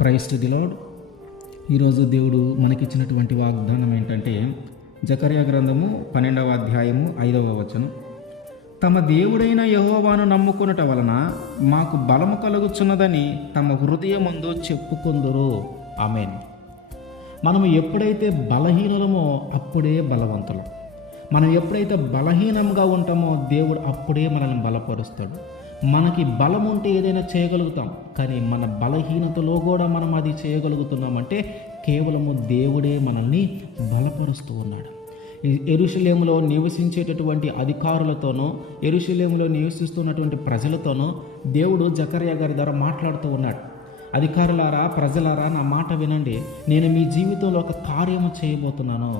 Praise to the lord. ఈరోజు దేవుడు మనకిచ్చినటువంటి వాగ్దానం ఏంటంటే జకర్యా గ్రంథము 12వ అధ్యాయము 5వ వచనం. తమ దేవుడైన యెహోవాను నమ్ముకొనుట వలన మాకు బలము కలుగుచున్నదని తమ హృదయమందు చెప్పుకొందురు. ఆమేన్. మనం ఎప్పుడైతే బలహీనులమో అప్పుడే బలవంతులం. మనం ఎప్పుడైతే బలహీనంగా ఉంటామో దేవుడు అప్పుడే మనల్ని బలపరుస్తాడు. మనకి బలం ఉంటే ఏదైనా చేయగలుగుతాం, కానీ మన బలహీనతలో కూడా మనం అది చేయగలుగుతున్నామంటే కేవలము దేవుడే మనల్ని బలపరుస్తూ ఉన్నాడు. యెరూషలేములో నివసించేటటువంటి అధికారులతోనూ యెరూషలేములో నివసిస్తున్నటువంటి ప్రజలతోనూ దేవుడు జకర్యా గారి ద్వారా మాట్లాడుతూ ఉన్నాడు. అధికారులారా, ప్రజలారా, నా మాట వినండి. నేను మీ జీవితంలో ఒక కార్యము చేయబోతున్నాను.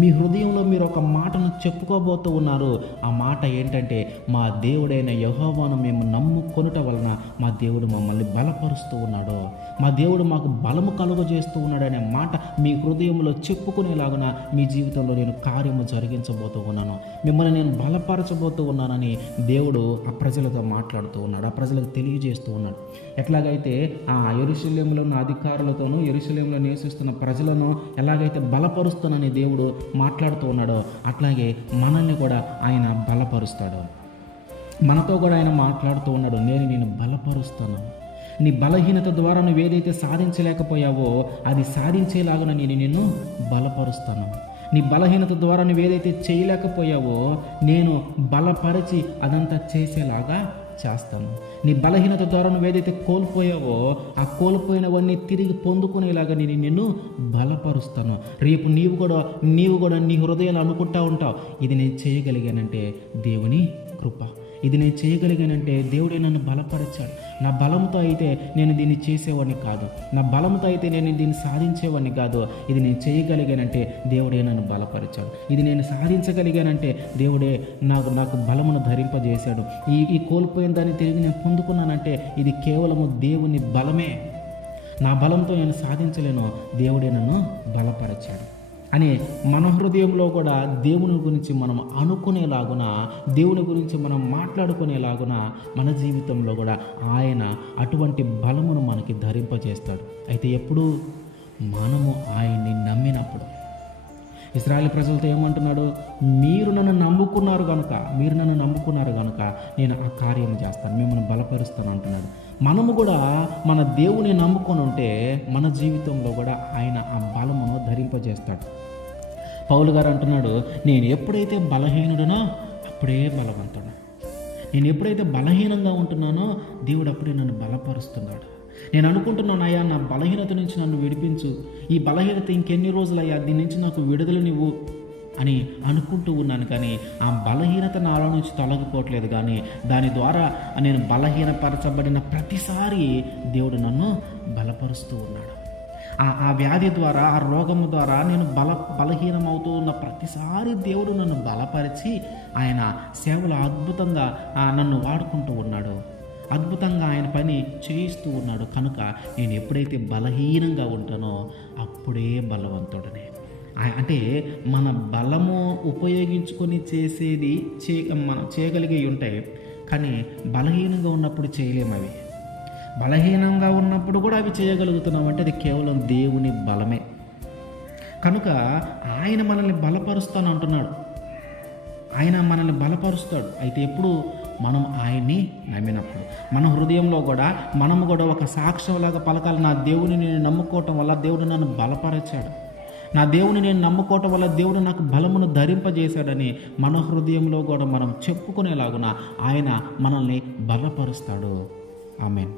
మీ హృదయంలో మీరు ఒక మాటను చెప్పుకోబోతూ ఉన్నారు. ఆ మాట ఏంటంటే, మా దేవుడైన యెహోవాను మేము నమ్ముకొనుట వలన మా దేవుడు మమ్మల్ని బలపరుస్తూ ఉన్నాడు, మా దేవుడు మాకు బలము కలుగజేస్తూ ఉన్నాడు అనే మాట మీ హృదయంలో చెప్పుకునేలాగున మీ జీవితంలో నేను కార్యము జరిగించబోతూ ఉన్నాను, మిమ్మల్ని నేను బలపరచబోతూ ఉన్నానని దేవుడు ఆ ప్రజలతో మాట్లాడుతూ ఉన్నాడు, ఆ ప్రజలకు తెలియజేస్తూ ఉన్నాడు. ఎట్లాగైతే ఆ యెరూషలేములో ఉన్న అధికారులతోనూ యెరూషలేములో నివసిస్తున్న ప్రజలను ఎలాగైతే బలపరుస్తానని దేవుడు మాట్లాడుతూ ఉన్నాడో, అట్లాగే మనల్ని కూడా ఆయన బలపరుస్తాడు. మనతో కూడా ఆయన మాట్లాడుతూ ఉన్నాడు. నేను నిన్ను బలపరుస్తాను. నీ బలహీనత ద్వారా నువ్వు ఏదైతే సాధించలేకపోయావో అది సాధించేలాగా నేను నిన్ను బలపరుస్తాను. నీ బలహీనత ద్వారా నువ్వు ఏదైతే చేయలేకపోయావో నేను బలపరిచి అదంతా చేసేలాగా చేస్తాను. నీ బలహీనత ద్వారా నువ్వు ఏదైతే కోల్పోయావో ఆ కోల్పోయినవన్నీ తిరిగి పొందుకునేలాగా నేను నిన్ను బలపరుస్తాను. రేపు నీవు కూడా నీ హృదయాలు అనుకుంటా ఉంటావు, ఇది నేను చేయగలిగానంటే దేవుని కృప, ఇది నేను చేయగలిగానంటే దేవుడే నన్ను బలపరిచాడు. నా బలంతో అయితే నేను దీన్ని చేసేవాడిని కాదు, నా బలంతో అయితే నేను దీన్ని సాధించేవాడిని కాదు. ఇది నేను చేయగలిగానంటే దేవుడే నన్ను బలపరిచాడు. ఇది నేను సాధించగలిగానంటే దేవుడే నాకు బలమును ధరింపజేశాడు. ఈ కోల్పోయిన దాన్ని తిరిగి నేను పొందుకున్నానంటే ఇది కేవలము దేవుని బలమే. నా బలంతో నేను సాధించలేను, దేవుడే నన్ను బలపరిచాడు అని మన హృదయంలో కూడా దేవుని గురించి మనం అనుకునేలాగున, దేవుని గురించి మనం మాట్లాడుకునేలాగున మన జీవితంలో కూడా ఆయన అటువంటి బలమును మనకి ధరింపజేస్తాడు. అయితే ఎప్పుడు మనము ఆయన్ని నమ్మినప్పుడు. ఇశ్రాయేలు ప్రజలతో ఏమంటున్నాడు? మీరు నన్ను నమ్ముకున్నారు కనుక నేను ఆ కార్యం చేస్తాను, మిమ్మల్ని బలపరుస్తాను అంటున్నాడు. మనము కూడా మన దేవుని నమ్ముకొని ఉంటే మన జీవితంలో కూడా ఆయన ఆ బలమును ధరింపజేస్తాడు. పౌలు గారు అంటున్నాడు, నేను ఎప్పుడైతే బలహీనుడనో అప్పుడే బలవంతుడు. నేను ఎప్పుడైతే బలహీనంగా ఉంటున్నానో దేవుడు అప్పుడే నన్ను బలపరుస్తున్నాడు. నేను అనుకుంటున్నాను, అయ్యా నా బలహీనత నుంచి నన్ను విడిపించు, ఈ బలహీనత ఇంకెన్ని రోజులయ్యా, దీని నుంచి నాకు విడుదలనివ్వు అని అనుకుంటూ ఉన్నాను. కానీ ఆ బలహీనత నాలో నుంచి తొలగిపోవట్లేదు. కానీ దాని ద్వారా నేను బలహీనపరచబడిన ప్రతిసారి దేవుడు నన్ను బలపరుస్తూ ఉన్నాడు. ఆ వ్యాధి ద్వారా, ఆ రోగము ద్వారా నేను బలహీనమవుతూ ఉన్న ప్రతిసారి దేవుడు నన్ను బలపరిచి ఆయన సేవలు అద్భుతంగా నన్ను వాడుకుంటూ ఉన్నాడు, అద్భుతంగా ఆయన పని చేయిస్తూ ఉన్నాడు. కనుక నేను ఎప్పుడైతే బలహీనంగా ఉంటానో అప్పుడే బలవంతుడనే. అంటే మన బలము ఉపయోగించుకొని చేసేది మనం చేయగలిగే ఉంటాయి, కానీ బలహీనంగా ఉన్నప్పుడు చేయలేము. అవి బలహీనంగా ఉన్నప్పుడు కూడా అవి చేయగలుగుతున్నాం అంటే అది కేవలం దేవుని బలమే. కనుక ఆయన మనల్ని బలపరుస్తాను అంటున్నాడు, ఆయన మనల్ని బలపరుస్తాడు. అయితే ఎప్పుడు మనం ఆయన్ని నమ్మినప్పుడు. మన హృదయంలో కూడా మనము కూడా ఒక సాక్ష్యంలాగా పలకాలి. నా దేవుని నేను నమ్ముకోవటం వల్ల దేవుడు నన్ను బలపరిచాడు, నా దేవుని నేను నమ్ముకోవటం వల్ల దేవుడు నాకు బలమును ధరింపజేశాడని మన హృదయంలో కూడా మనం చెప్పుకునేలాగున ఆయన మనల్ని బలపరుస్తాడు. ఆమేన్.